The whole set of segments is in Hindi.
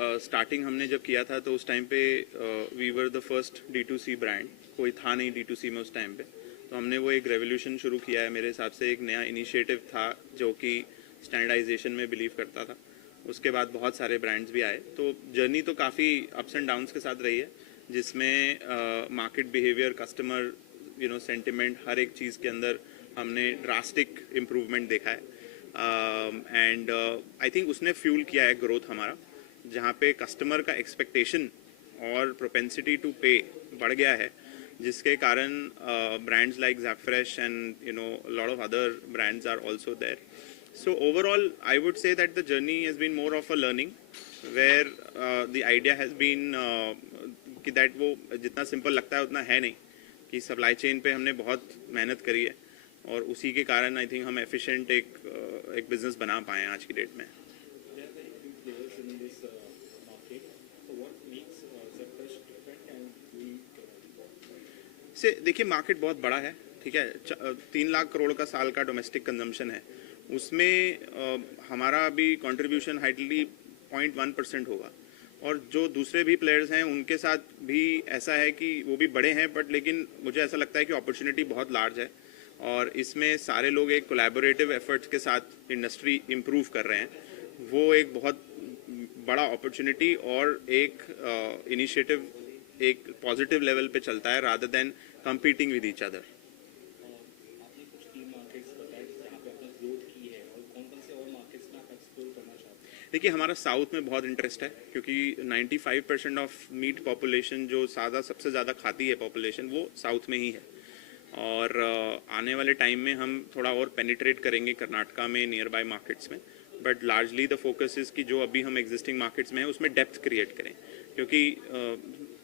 स्टार्टिंग हमने जब किया था तो उस टाइम पे we were the first D2C brand, कोई था नहीं D2C में उस टाइम पे। तो हमने वो एक रेवोल्यूशन शुरू किया है, मेरे हिसाब से एक नया इनिशिएटिव था जो कि स्टैंडर्डाइजेशन में बिलीव करता था। उसके बाद बहुत सारे ब्रांड्स भी आए, तो जर्नी तो काफ़ी अप्स एंड डाउन्स के साथ रही है, जिसमें मार्केट बिहेवियर, कस्टमर सेंटिमेंट, हर एक चीज़ के अंदर हमने ड्रास्टिक इम्प्रूवमेंट देखा है। एंड आई थिंक उसने फ्यूल किया है ग्रोथ हमारा, जहाँ पे कस्टमर का एक्सपेक्टेशन और प्रोपेंसिटी टू पे बढ़ गया है, जिसके कारण brands like Zapfresh and lot of other brands are also there. So overall, I would say that the journey has been more of a learning, where the idea has been कि that वो जितना सिंपल लगता है उतना है नहीं, कि सप्लाई चेन पे हमने बहुत मेहनत करी है और उसी के कारण आई थिंक हम एफिशिएंट एक बिजनेस बना पाए हैं आज की डेट में. से देखिए, मार्केट बहुत बड़ा है, ठीक है. 3 लाख करोड़ का साल का डोमेस्टिक कंजम्पशन है, उसमें हमारा भी कंट्रीब्यूशन हाइडली 0.1% होगा. और जो दूसरे भी प्लेयर्स हैं उनके साथ भी ऐसा है कि वो भी बड़े हैं, बट लेकिन मुझे ऐसा लगता है कि अपॉर्चुनिटी बहुत लार्ज है और इसमें सारे लोग एक कोलैबोरेटिव एफर्ट्स के साथ इंडस्ट्री इम्प्रूव कर रहे हैं. वो एक बहुत बड़ा अपॉर्चुनिटी और एक इनिशिएटिव एक पॉजिटिव लेवल पे चलता है rather than competing with each other. देखिए, हमारा साउथ में बहुत इंटरेस्ट है, क्योंकि 95% ऑफ मीट पॉपुलेशन जो सबसे ज़्यादा खाती है पॉपुलेशन, वो साउथ में ही है. और आने वाले टाइम में हम थोड़ा और पेनिट्रेट करेंगे कर्नाटका में, नियर बाय मार्केट्स में. But largely the focus is कि जो अभी हम एग्जिस्टिंग मार्केट्स में हैं उसमें डेप्थ क्रिएट करें, क्योंकि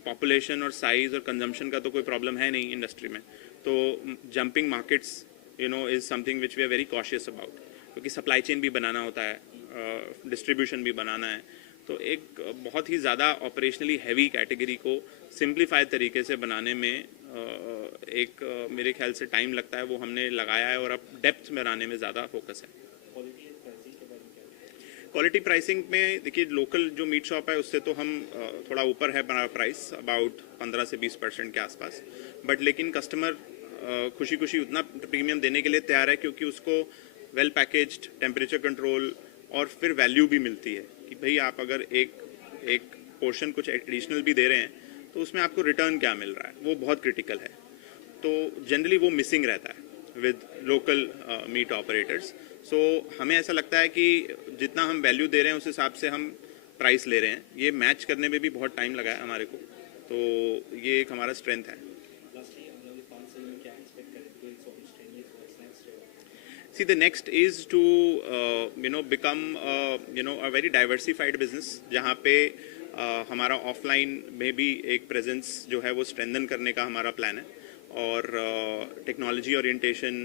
पॉपुलेशन और साइज़ और कंजम्पशन का तो कोई प्रॉब्लम है नहीं इंडस्ट्री में. तो jumping markets is something which we are very cautious about, क्योंकि सप्लाई चेन भी बनाना होता है, डिस्ट्रीब्यूशन भी बनाना है. तो एक बहुत ही ज़्यादा ऑपरेशनली हैवी कैटेगरी को सिंप्लीफाइड तरीके से बनाने में मेरे ख्याल से टाइम लगता है, वो हमने लगाया है और अब डेप्थ में बनाने में ज़्यादा फोकस है. क्वालिटी प्राइसिंग में देखिए, लोकल जो मीट शॉप है उससे तो हम थोड़ा ऊपर है हमारा प्राइस, अबाउट 15 से 20% के आसपास. बट लेकिन कस्टमर खुशी खुशी उतना प्रीमियम देने के लिए तैयार है, क्योंकि उसको वेल पैकेज्ड, टेम्परेचर कंट्रोल और फिर वैल्यू भी मिलती है कि भाई आप अगर एक पोर्शन कुछ एडिशनल भी दे रहे हैं तो उसमें आपको रिटर्न क्या मिल रहा है, वो बहुत क्रिटिकल है. तो जनरली वो मिसिंग रहता है विद लोकल मीट ऑपरेटर्स. सो हमें ऐसा लगता है कि जितना हम वैल्यू दे रहे हैं उस हिसाब से हम प्राइस ले रहे हैं. ये मैच करने में भी बहुत टाइम लगा है हमारे को, तो ये एक हमारा स्ट्रेंथ है. See, the next is to become a very diversified business, जहाँ पे हमारा ऑफलाइन में भी एक प्रेजेंस जो है वो स्ट्रेंथन करने का हमारा प्लान है. और technology orientation,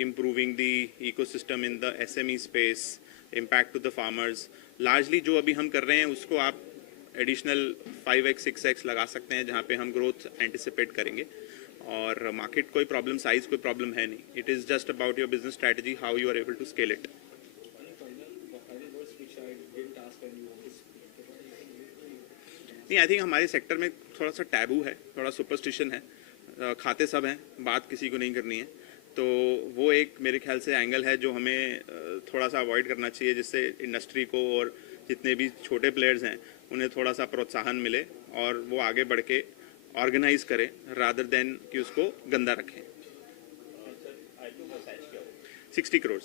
improving the ecosystem in the SME space, impact to the farmers, largely जो अभी हम कर रहे हैं उसको आप एडिशनल 5x 6x लगा सकते हैं, जहाँ पे हम ग्रोथ एंटिसिपेट करेंगे. और मार्केट कोई प्रॉब्लम, साइज कोई प्रॉब्लम है नहीं. It is just about your business strategy, how you are able to scale it. नहीं, आई थिंक हमारे सेक्टर में थोड़ा सा टैबू है, थोड़ा सुपरस्टिशन है. खाते सब हैं, बात किसी को नहीं करनी है. तो वो एक मेरे ख्याल से एंगल है जो हमें थोड़ा सा अवॉइड करना चाहिए, जिससे इंडस्ट्री को और जितने भी छोटे प्लेयर्स हैं उन्हें थोड़ा सा प्रोत्साहन मिले और वो आगे बढ़ के ऑर्गेनाइज करें रादर देन कि उसको गंदा रखें. 60 करोड़.